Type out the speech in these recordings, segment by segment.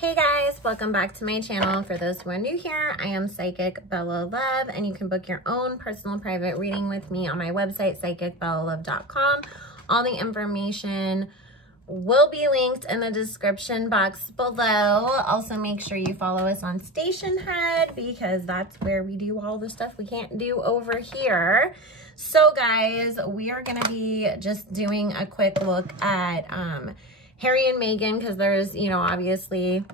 Hey guys, welcome back to my channel. For those who are new here, I am Psychic Bella Love, and you can book your own personal private reading with me on my website, psychicbellalove.com. All the information will be linked in the description box below. Also, make sure you follow us on Stationhead because that's where we do all the stuff we can't do over here. So guys, we are going to be just doing a quick look at Harry and Meghan, because there's, you know, obviously,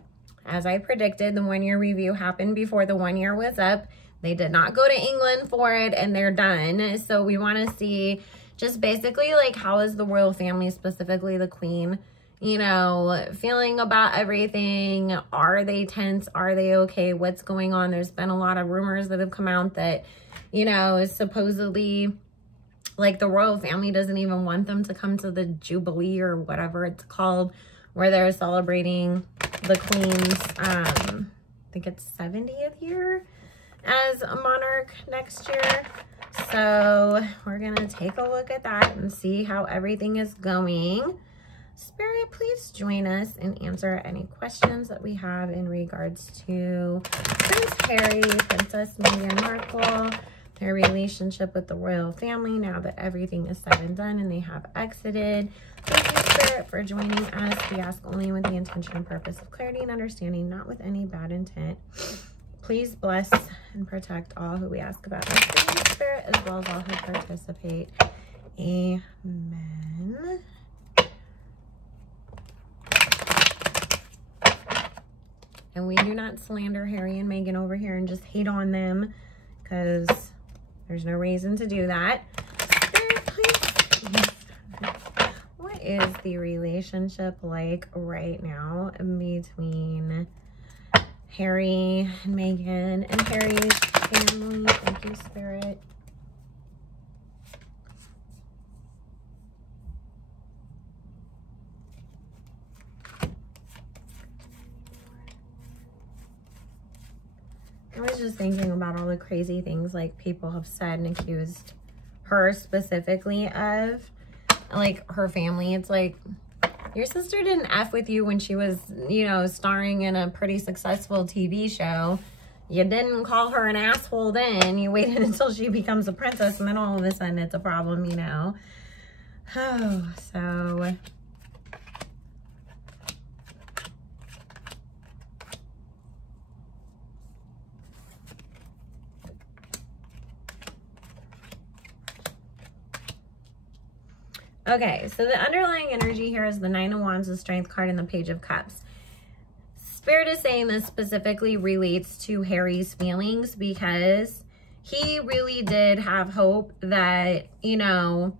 as I predicted, the 1 year review happened before the 1 year was up. They did not go to England for it, and they're done. So we want to see just basically, like, how is the royal family, specifically the Queen, you know, feeling about everything? Are they tense? Are they okay? What's going on? There's been a lot of rumors that have come out that, you know, supposedly, like, the royal family doesn't even want them to come to the Jubilee or whatever it's called, where they're celebrating the Queen's, I think it's 70th year as a monarch next year. So we're going to take a look at that and see how everything is going. Spirit, please join us and answer any questions that we have in regards to Prince Harry, Princess Meghan Markle, their relationship with the royal family now that everything is said and done and they have exited. Thank you, Spirit, for joining us. We ask only with the intention and purpose of clarity and understanding, not with any bad intent. Please bless and protect all who we ask about us, Spirit, as well as all who participate. Amen. And we do not slander Harry and Meghan over here and just hate on them, because there's no reason to do that. Spirit, please. What is the relationship like right now between Harry and Meghan and Harry's family? Thank you, Spirit. I was just thinking about all the crazy things, like, people have said and accused her specifically of, like, her family. It's like, your sister didn't F with you when she was, you know, starring in a pretty successful TV show. You didn't call her an asshole then. You waited until she becomes a princess, and then all of a sudden it's a problem, you know. Oh, so... Okay, so the underlying energy here is the Nine of Wands, the Strength card, and the Page of Cups. Spirit is saying this specifically relates to Harry's feelings, because he really did have hope that, you know,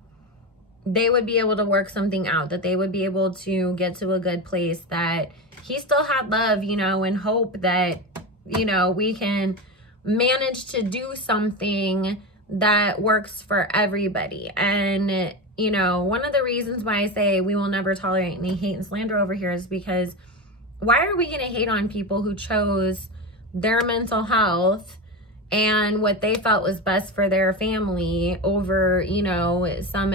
they would be able to work something out, that they would be able to get to a good place, that he still had love, you know, and hope that, you know, we can manage to do something that works for everybody. And you know, one of the reasons why I say we will never tolerate any hate and slander over here is because why are we going to hate on people who chose their mental health and what they felt was best for their family over, you know, some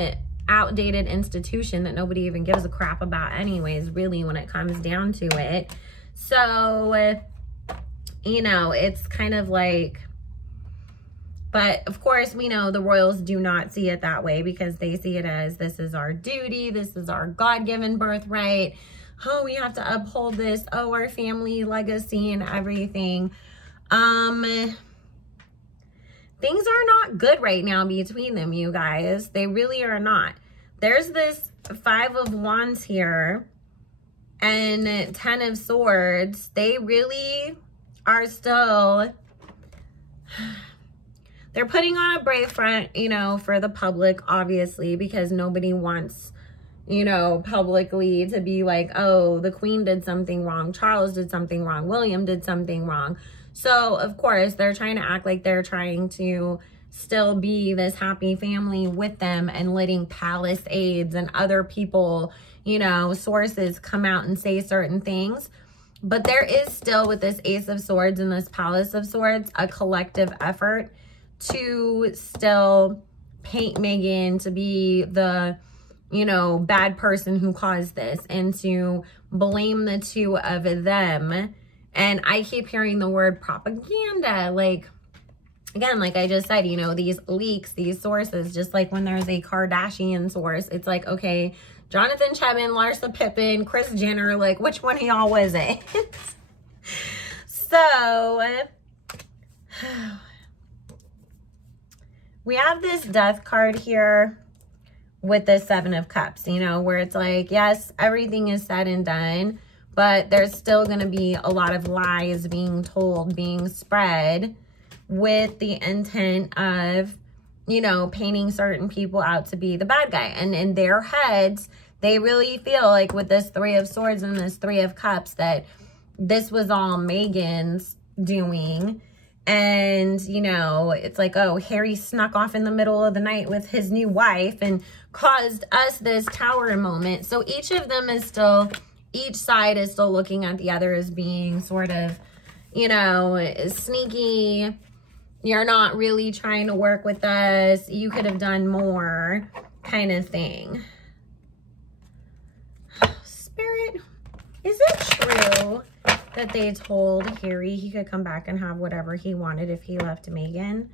outdated institution that nobody even gives a crap about anyways, really, when it comes down to it. So, you know, it's kind of like... But, of course, we know the royals do not see it that way, because they see it as, this is our duty, this is our God-given birthright. Oh, we have to uphold this. Oh, our family legacy and everything. Things are not good right now between them, you guys. They really are not. There's this Five of Wands here and 10 of Swords. They really are still... They're putting on a brave front, you know, for the public, obviously, because nobody wants, you know, publicly to be like, oh, the Queen did something wrong, Charles did something wrong, William did something wrong. So, of course, they're trying to act like they're trying to still be this happy family with them, and letting palace aides and other people, you know, sources come out and say certain things. But there is still, with this Ace of Swords and this Palace of Swords, a collective effort to still paint Meghan to be the, you know, bad person who caused this, and to blame the two of them. And I keep hearing the word propaganda. Like, again, like I just said, you know, these leaks, these sources, just like when there's a Kardashian source, it's like, okay, Jonathan Chapman, Larsa Pippen, Kris Jenner, like which one of y'all was it? So we have this death card here with the Seven of Cups, you know, where it's like, yes, everything is said and done, but there's still going to be a lot of lies being told, being spread with the intent of, you know, painting certain people out to be the bad guy. And in their heads, they really feel like with this Three of Swords and this Three of Cups that this was all Meghan's doing. And, you know, it's like, oh, Harry snuck off in the middle of the night with his new wife and caused us this tower moment. So each of them is still, each side is still looking at the other as being sort of, you know, sneaky. You're not really trying to work with us. You could have done more kind of thing. Spirit, is it true that they told Harry he could come back and have whatever he wanted if he left Meghan?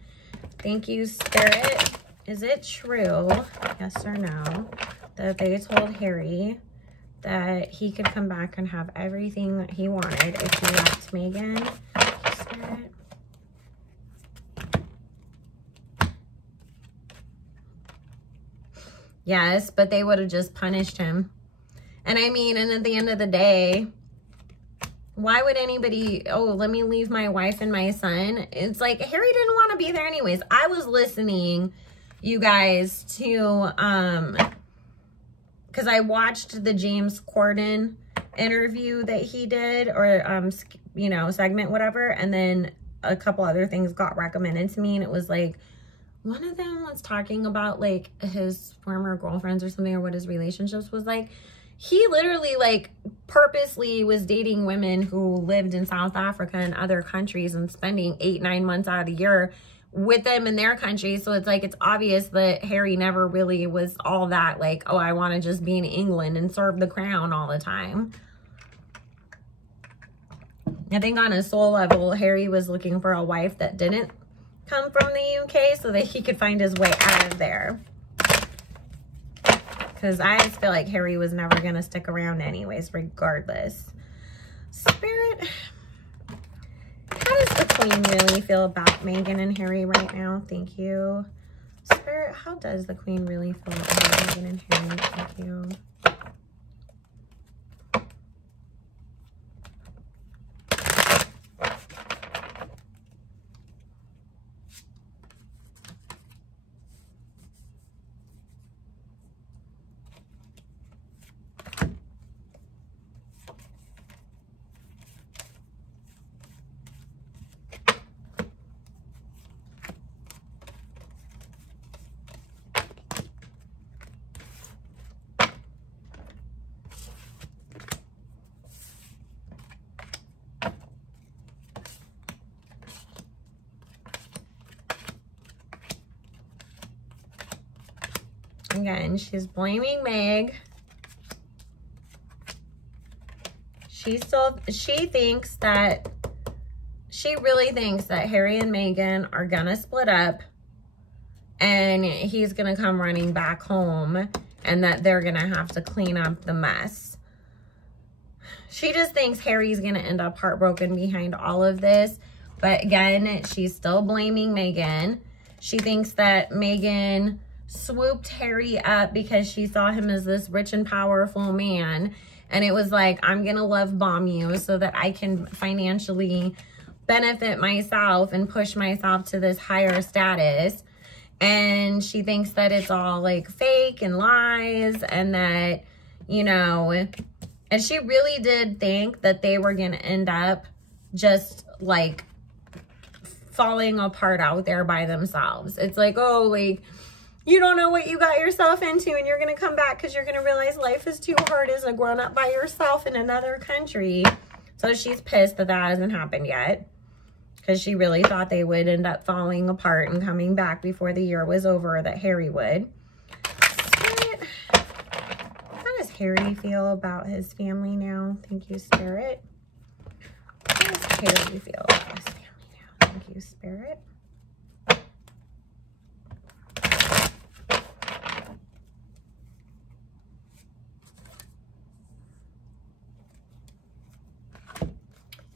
Thank you, Spirit. Is it true, yes or no, that they told Harry that he could come back and have everything that he wanted if he left Meghan? Spirit. Yes, but they would have just punished him. And I mean, and at the end of the day, why would anybody, oh, let me leave my wife and my son? It's like, Harry didn't want to be there anyways. I was listening, you guys, to, because I watched the James Corden interview that he did, or, you know, segment, whatever. And then a couple other things got recommended to me. And it was like, one of them was talking about like his former girlfriends or something, or what his relationships was like. He literally like purposely was dating women who lived in South Africa and other countries and spending 8-9 months out of the year with them in their country. So it's like, it's obvious that Harry never really was all that like, oh, I want to just be in England and serve the crown all the time. I think on a soul level, Harry was looking for a wife that didn't come from the UK so that he could find his way out of there. Because I just feel like Harry was never going to stick around anyways, regardless. Spirit, how does the Queen really feel about Meghan and Harry right now? Thank you. Spirit, how does the Queen really feel about Meghan and Harry? Thank you. Again, she's blaming Meg. She thinks that, she really thinks that Harry and Meghan are gonna split up and he's gonna come running back home and that they're gonna have to clean up the mess. She just thinks Harry's gonna end up heartbroken behind all of this. But again, she's still blaming Meghan. She thinks that Meghan swooped Harry up because she saw him as this rich and powerful man. And it was like, I'm going to love bomb you so that I can financially benefit myself and push myself to this higher status. And she thinks that it's all like fake and lies and that, you know, and she really did think that they were going to end up just like falling apart out there by themselves. It's like, oh, like, you don't know what you got yourself into and you're going to come back because you're going to realize life is too hard as a grown-up by yourself in another country. So she's pissed that that hasn't happened yet because she really thought they would end up falling apart and coming back before the year was over, that Harry would. Spirit, how does Harry feel about his family now? Thank you, Spirit. How does Harry feel about his family now? Thank you, Spirit.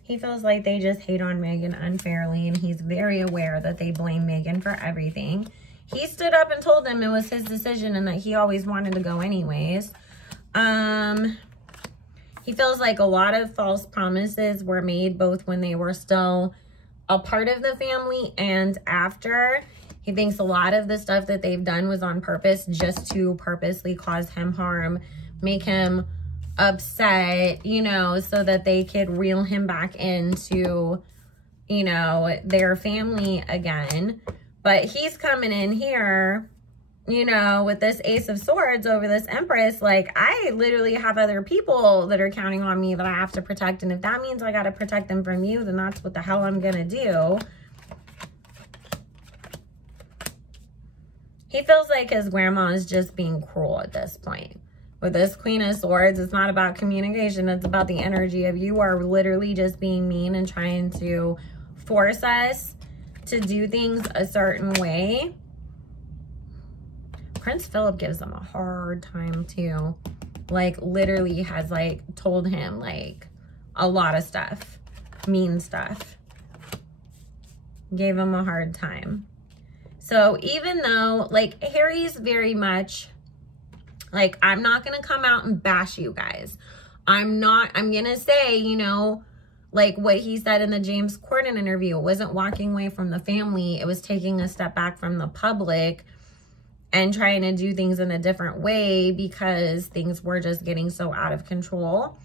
He feels like they just hate on Meghan unfairly, and he's very aware that they blame Meghan for everything. He stood up and told them it was his decision and that he always wanted to go anyways. He feels like a lot of false promises were made both when they were still a part of the family and after. He thinks a lot of the stuff that they've done was on purpose, just to purposely cause him harm, make him upset, you know, so that they could reel him back into, you know, their family again. But he's coming in here, you know, with this Ace of Swords over this Empress. Like, I literally have other people that are counting on me that I have to protect. And if that means I got to protect them from you, then that's what the hell I'm going to do. He feels like his grandma is just being cruel at this point. With this Queen of Swords, it's not about communication. It's about the energy of you are literally just being mean and trying to force us to do things a certain way. Prince Philip gives them a hard time too. Like, literally has like told him like a lot of stuff, mean stuff. Gave him a hard time. So even though like Harry's very much like, I'm not going to come out and bash you guys. I'm going to say, you know, like what he said in the James Corden interview. It wasn't walking away from the family. It was taking a step back from the public and trying to do things in a different way because things were just getting so out of control.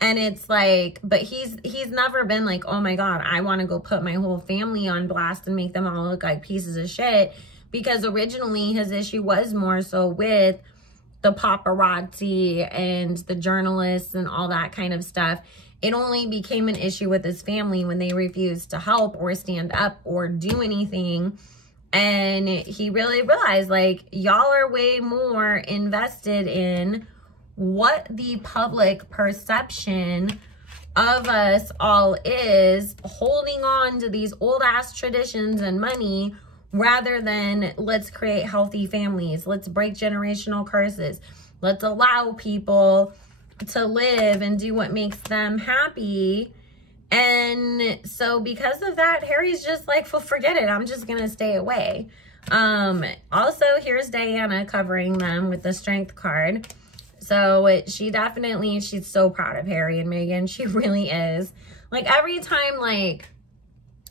And it's like, but he's never been like, oh my God, I want to go put my whole family on blast and make them all look like pieces of shit. Because originally his issue was more so with the paparazzi and the journalists and all that kind of stuff. It only became an issue with his family when they refused to help or stand up or do anything. And he really realized, like, y'all are way more invested in what the public perception of us all is, holding on to these old ass traditions and money, rather than let's create healthy families. Let's break generational curses. Let's allow people to live and do what makes them happy. And so because of that, Harry's just like, well, forget it. I'm just going to stay away. Also, here's Diana covering them with the Strength card. So she's so proud of Harry and Meghan. She really is. Like, every time, like,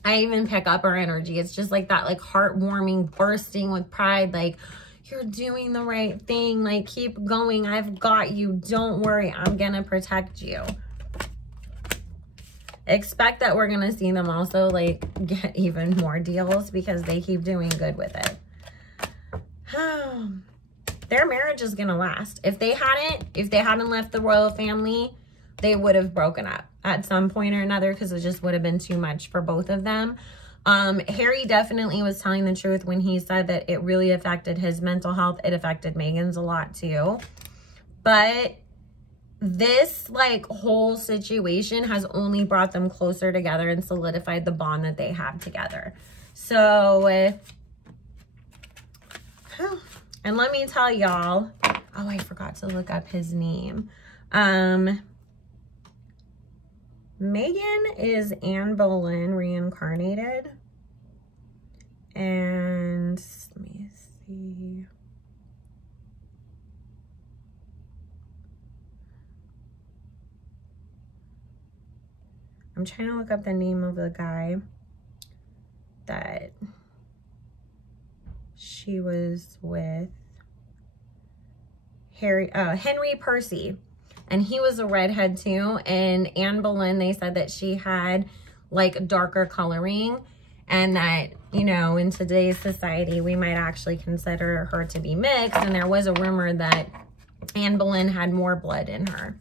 I even pick up her energy, it's just like that, like, heartwarming, bursting with pride, like, you're doing the right thing, like, keep going, I've got you, don't worry, I'm gonna protect you. Expect that we're gonna see them also, like, get even more deals because they keep doing good with it. Their marriage is gonna last. If they hadn't left the royal family, they would have broken up at some point or another because it just would have been too much for both of them. Harry definitely was telling the truth when he said that it really affected his mental health. It affected Meghan's a lot too. But this, like, whole situation has only brought them closer together and solidified the bond that they have together. So, and let me tell y'all, oh, I forgot to look up his name. Meghan is Anne Boleyn reincarnated. And let me see. I'm trying to look up the name of the guy that she was with. Henry Percy. And he was a redhead too. And Anne Boleyn, they said that she had like darker coloring, and that, you know, in today's society, we might actually consider her to be mixed. And there was a rumor that Anne Boleyn had more blood in her.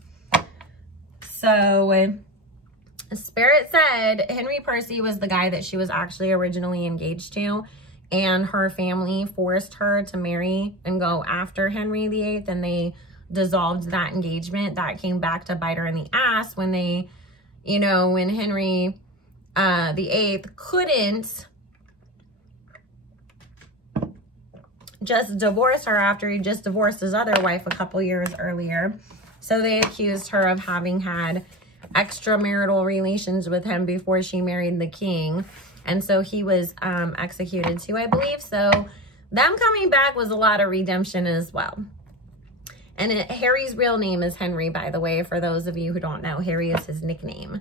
So Spirit said Henry Percy was the guy that she was actually originally engaged to. And her family forced her to marry and go after Henry VIII. And they dissolved that engagement, that came back to bite her in the ass when they, you know, when Henry the Eighth couldn't just divorce her after he just divorced his other wife a couple years earlier. So they accused her of having had extramarital relations with him before she married the king. And so he was executed too, I believe. So them coming back was a lot of redemption as well. And Harry's real name is Henry, by the way, for those of you who don't know. Harry is his nickname.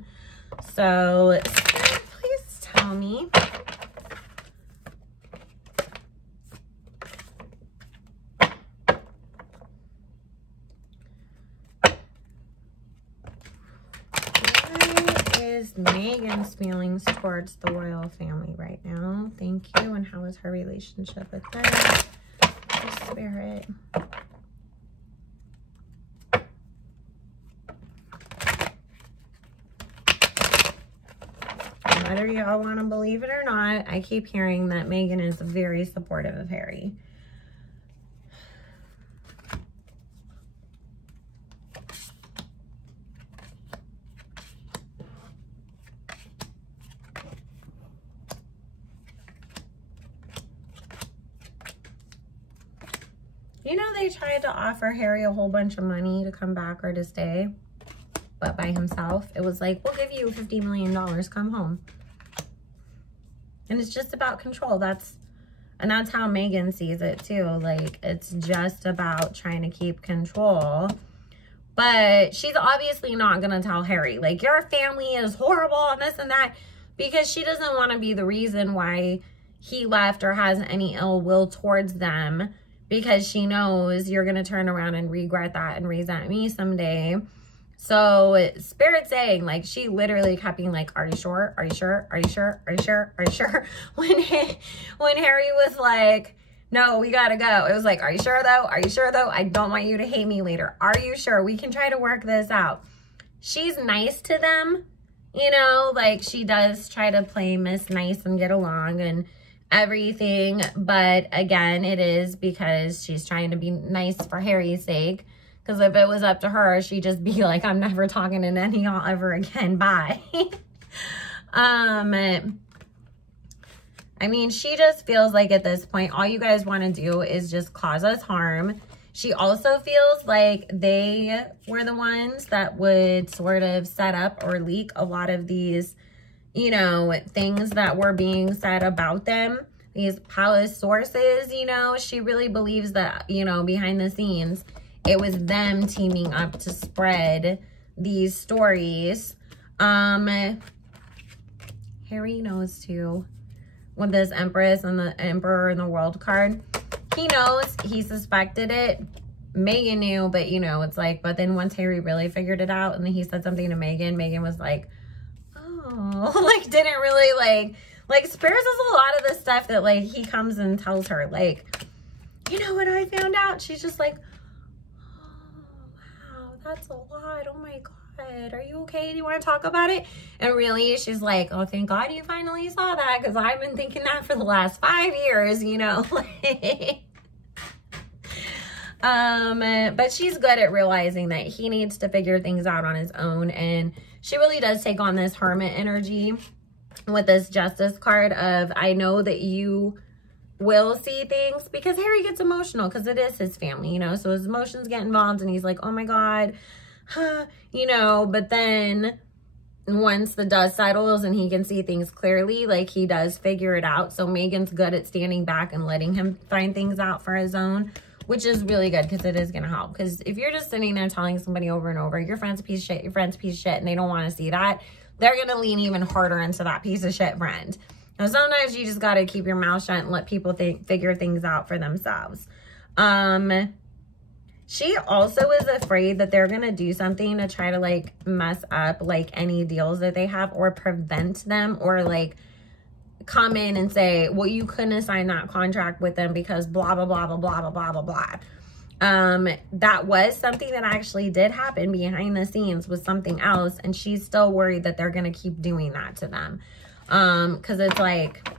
So please tell me. Is Meghan's feelings towards the royal family right now? Thank you. And how is her relationship with them? Spirit. Whether y'all want to believe it or not, I keep hearing that Meghan is very supportive of Harry. You know, they tried to offer Harry a whole bunch of money to come back or to stay, but by himself. It was like, we'll give you $50 million, come home. And it's just about control. That's how Meghan sees it too. Like, it's just about trying to keep control. But she's obviously not going to tell Harry, like, your family is horrible and this and that, because she doesn't want to be the reason why he left or has any ill will towards them, because she knows you're going to turn around and regret that and resent me someday. So Spirit's saying, like, she literally kept being like, are you sure? Are you sure? Are you sure? Are you sure? Are you sure? When Harry was like, no, we got to go. It was like, are you sure though? Are you sure though? I don't want you to hate me later. Are you sure? We can try to work this out. She's nice to them, you know, like she does try to play Miss Nice and get along and everything, but again, it is because she's trying to be nice for Harry's sake, because if it was up to her, she'd just be like, I'm never talking to any of y'all ever again, bye. I mean, she just feels like at this point, all you guys want to do is just cause us harm. She also feels like they were the ones that would sort of set up or leak a lot of these, you know, things that were being said about them, these palace sources. You know, she really believes that, you know, behind the scenes, it was them teaming up to spread these stories. Harry knows too, with this Empress and the Emperor and the World card. He knows, he suspected it. Meghan knew, but you know, it's like, but then once Harry really figured it out and then he said something to Meghan, Meghan was like, like, didn't really like Spirit says a lot of the stuff that like he comes and tells her, like, you know what I found out? She's just like, oh wow, that's a lot. Oh my god, are you okay? Do you want to talk about it? And really she's like, oh, thank God you finally saw that, because I've been thinking that for the last 5 years, you know. But she's good at realizing that he needs to figure things out on his own, and she really does take on this hermit energy with this Justice card of, I know that you will see things, because Harry gets emotional because it is his family, you know, so his emotions get involved and he's like, oh my God, you know, but then once the dust settles and he can see things clearly, like he does figure it out. So Meghan's good at standing back and letting him find things out for his own, which is really good because it is going to help. Because if you're just sitting there telling somebody over and over, your friend's a piece of shit, your friend's a piece of shit, and they don't want to see that, they're going to lean even harder into that piece of shit friend. Now, sometimes you just got to keep your mouth shut and let people figure things out for themselves. She also is afraid that they're going to do something to try to, like, mess up, like, any deals that they have or prevent them, or, like, come in and say, well, you couldn't have signed that contract with them because blah, blah, blah, blah, blah, blah, blah, blah. That was something that actually did happen behind the scenes with something else, and she's still worried that they're going to keep doing that to them. Because it's like,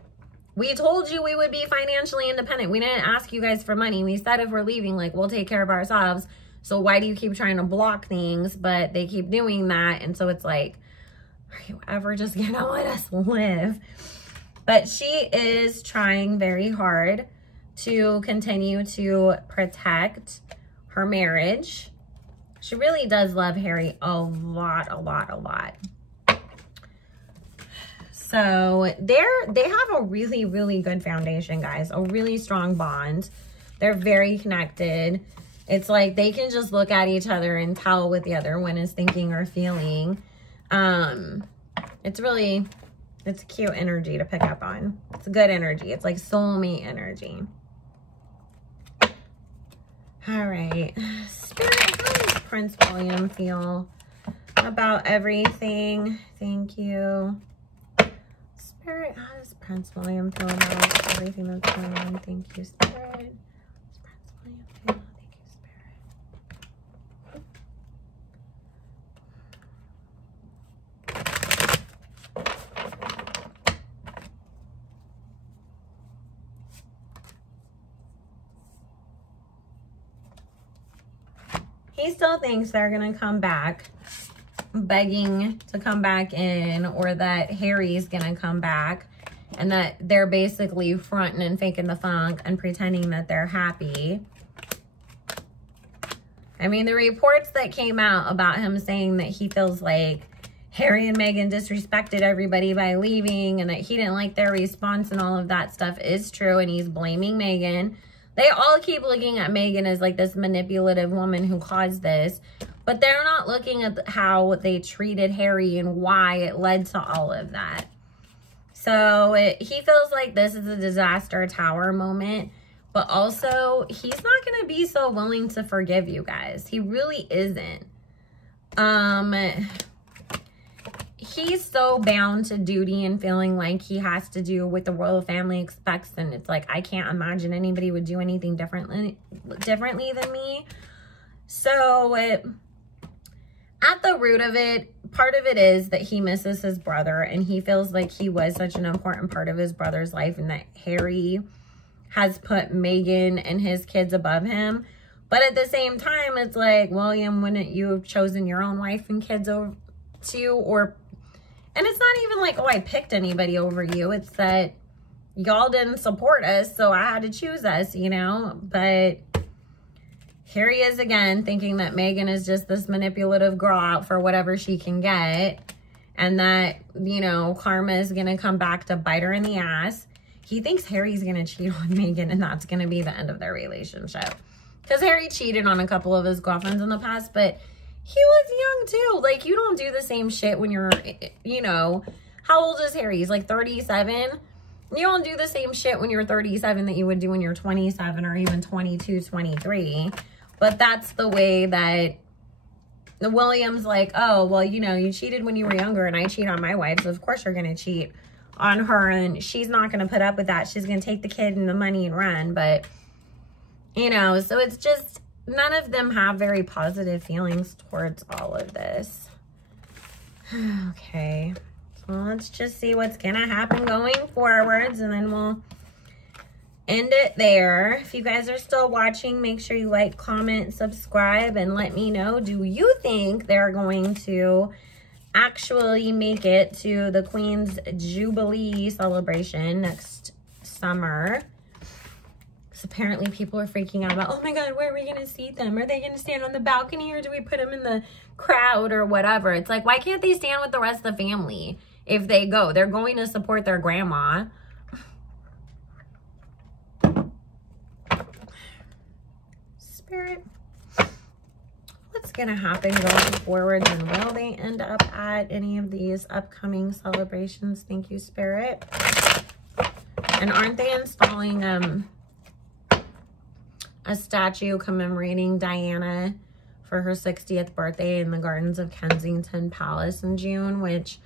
we told you we would be financially independent. We didn't ask you guys for money. We said if we're leaving, like, we'll take care of ourselves. So why do you keep trying to block things? But they keep doing that. And so it's like, are you ever just gonna let us live? But she is trying very hard to continue to protect her marriage. She really does love Harry a lot, a lot, a lot. So they have a really, really good foundation, guys. A really strong bond. They're very connected. It's like they can just look at each other and tell what the other one is thinking or feeling. It's cute energy to pick up on. It's a good energy. It's like soulmate energy. All right. Spirit, how does Prince William feel about everything? Thank you. Spirit, how does Prince William feel about everything that's going on? Thank you, Spirit. How does Prince William feel? Thank you, Spirit. He still thinks they're going to come back, begging to come back in, or that Harry's gonna come back, and that they're basically fronting and faking the funk and pretending that they're happy. I mean, the reports that came out about him saying that he feels like Harry and Meghan disrespected everybody by leaving and that he didn't like their response and all of that stuff is true, and he's blaming Meghan. They all keep looking at Meghan as like this manipulative woman who caused this, but they're not looking at how they treated Harry and why it led to all of that. So he feels like this is a disaster tower moment, but also he's not going to be so willing to forgive you guys. He really isn't. He's so bound to duty and feeling like he has to do what the royal family expects, and it's like, I can't imagine anybody would do anything differently than me. So at the root of it, part of it is that he misses his brother, and he feels like he was such an important part of his brother's life, and that Harry has put Meghan and his kids above him. But at the same time, it's like, William, wouldn't you have chosen your own wife and kids over too? And it's not even like, oh, I picked anybody over you. It's that y'all didn't support us, so I had to choose us, you know? But here he is again, thinking that Meghan is just this manipulative girl out for whatever she can get, and that, you know, karma is going to come back to bite her in the ass. He thinks Harry's going to cheat on Meghan, and that's going to be the end of their relationship. Because Harry cheated on a couple of his girlfriends in the past, but he was young too. Like, you don't do the same shit when you're, you know, how old is Harry? He's like 37. You don't do the same shit when you're 37 that you would do when you're 27 or even 22, 23. But that's the way that the Williams like, oh, well, you know, you cheated when you were younger and I cheat on my wife, so of course you're going to cheat on her, and she's not going to put up with that. She's going to take the kid and the money and run. But, you know, so it's just, none of them have very positive feelings towards all of this. Okay. So let's just see what's going to happen going forwards, and then we'll end it there. If you guys are still watching, make sure you like, comment, subscribe, and let me know, do you think they're going to actually make it to the Queen's Jubilee celebration next summer? Because apparently people are freaking out about, oh my God, where are we going to see them? Are they going to stand on the balcony, or do we put them in the crowd or whatever? It's like, why can't they stand with the rest of the family if they go? They're going to support their grandma. Spirit, what's going to happen going forward, and will they end up at any of these upcoming celebrations? Thank you, Spirit. And aren't they installing a statue commemorating Diana for her 60th birthday in the gardens of Kensington Palace in June, which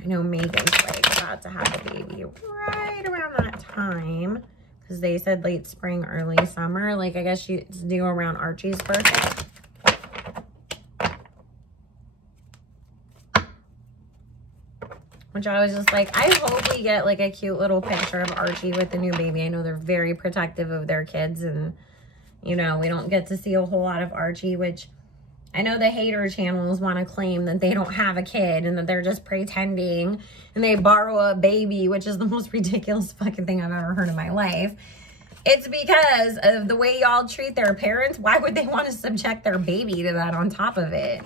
I know Meghan's like about to have a baby right around that time, because they said late spring, early summer. Like, I guess she's due around Archie's birthday. Which I was just like, I hope we get like a cute little picture of Archie with the new baby. I know they're very protective of their kids, and You know, we don't get to see a whole lot of Archie, which I know the hater channels want to claim that they don't have a kid and that they're just pretending and they borrow a baby, which is the most ridiculous fucking thing I've ever heard in my life. It's because of the way y'all treat their parents. Why would they want to subject their baby to that on top of it?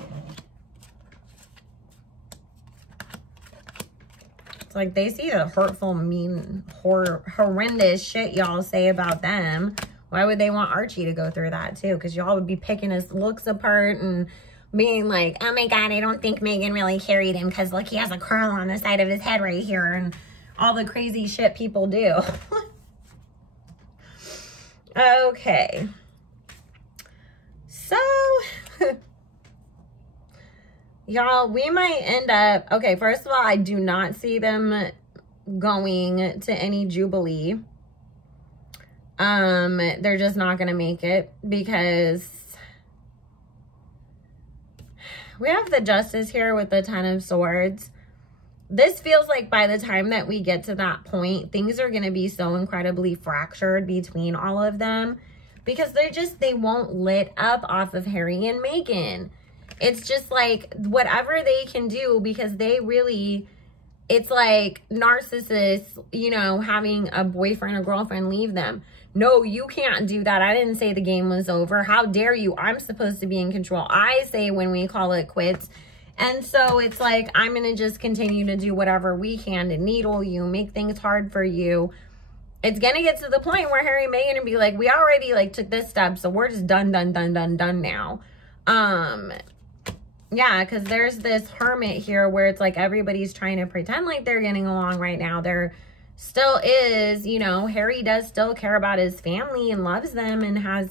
It's like they see the hurtful, mean, horrendous shit y'all say about them. Why would they want Archie to go through that too? Because y'all would be picking his looks apart and being like, oh my God, I don't think Meghan really carried him because look, he has a curl on the side of his head right here and all the crazy shit people do. Okay. So, y'all, we might end up, okay, first of all, I do not see them going to any Jubilee. They're just not going to make it because we have the Justice here with the Ten of Swords. This feels like by the time that we get to that point, things are going to be so incredibly fractured between all of them because they won't let up off of Harry and Meghan. It's just like whatever they can do because they really, it's like narcissists, you know, having a boyfriend or girlfriend leave them. No, you can't do that. I didn't say the game was over. How dare you? I'm supposed to be in control. I say when we call it quits. And so it's like, I'm going to just continue to do whatever we can to needle you, make things hard for you. It's going to get to the point where Harry and Meghan will be like, we already like took this step. So we're just done now. Yeah, because there's this hermit here where it's like everybody's trying to pretend like they're getting along right now. There still is, you know, Harry does still care about his family and loves them and has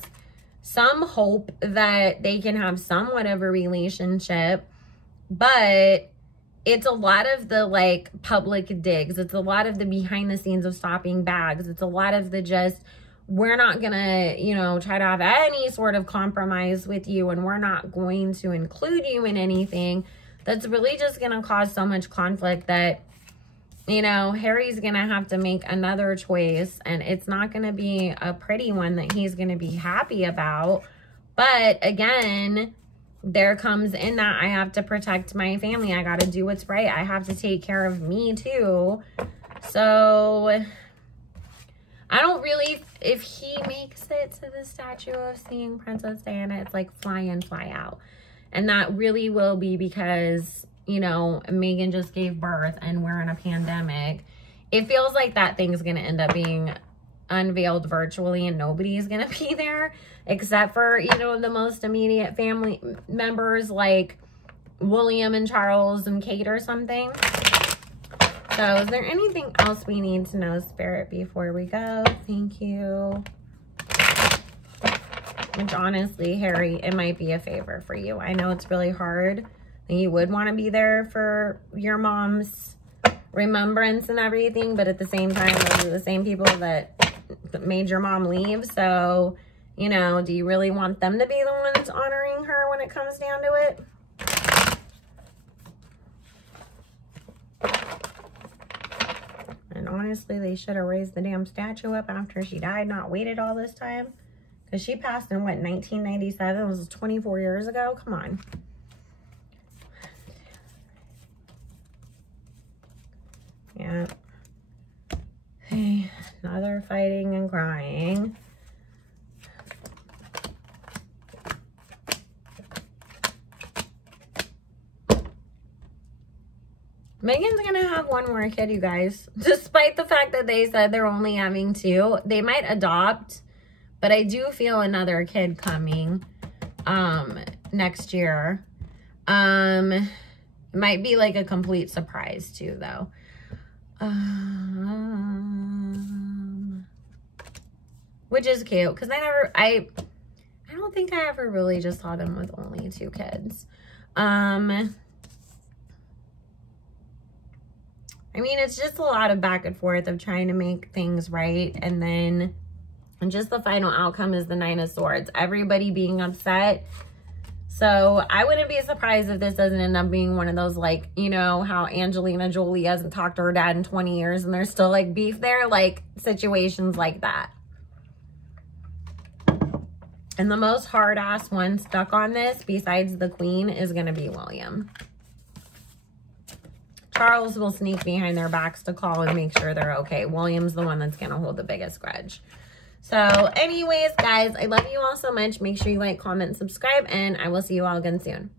some hope that they can have somewhat of a relationship. But it's a lot of the like public digs. It's a lot of the behind the scenes of stopping bags. It's a lot of the just, we're not going to, you know, try to have any sort of compromise with you. And we're not going to include you in anything that's really just going to cause so much conflict that, you know, Harry's going to have to make another choice. And it's not going to be a pretty one that he's going to be happy about. But again, there comes in that I have to protect my family. I got to do what's right. I have to take care of me too. So I don't really, if he makes it to the statue of seeing Princess Diana, it's like fly in, fly out. And that really will be because, you know, Meghan just gave birth and we're in a pandemic. It feels like that thing's going to end up being unveiled virtually and nobody's going to be there except for, you know, the most immediate family members like William and Charles and Kate or something. So is there anything else we need to know, Spirit, before we go? Thank you. Which honestly, Harry, it might be a favor for you. I know it's really hard and you would want to be there for your mom's remembrance and everything, but at the same time, those are the same people that made your mom leave. So, you know, do you really want them to be the ones honoring her when it comes down to it? And honestly, they should have raised the damn statue up after she died, not waited all this time. Because she passed in, what, 1997? It was 24 years ago? Come on. Yeah. Hey, another fighting and crying. Meghan's gonna have one more kid, you guys. Despite the fact that they said they're only having 2. They might adopt, but I do feel another kid coming next year. It might be like a complete surprise too, though. Which is cute because I don't think I ever really just saw them with only 2 kids. I mean, it's just a lot of back and forth of trying to make things right. And then just the final outcome is the 9 of Swords. Everybody being upset. So I wouldn't be surprised if this doesn't end up being one of those, like, you know, how Angelina Jolie hasn't talked to her dad in 20 years and there's still like beef there, like situations like that. And the most hard-ass one stuck on this, besides the Queen, is going to be William. Charles will sneak behind their backs to call and make sure they're okay. William's the one that's going to hold the biggest grudge. So anyways, guys, I love you all so much. Make sure you like, comment, subscribe, and I will see you all again soon.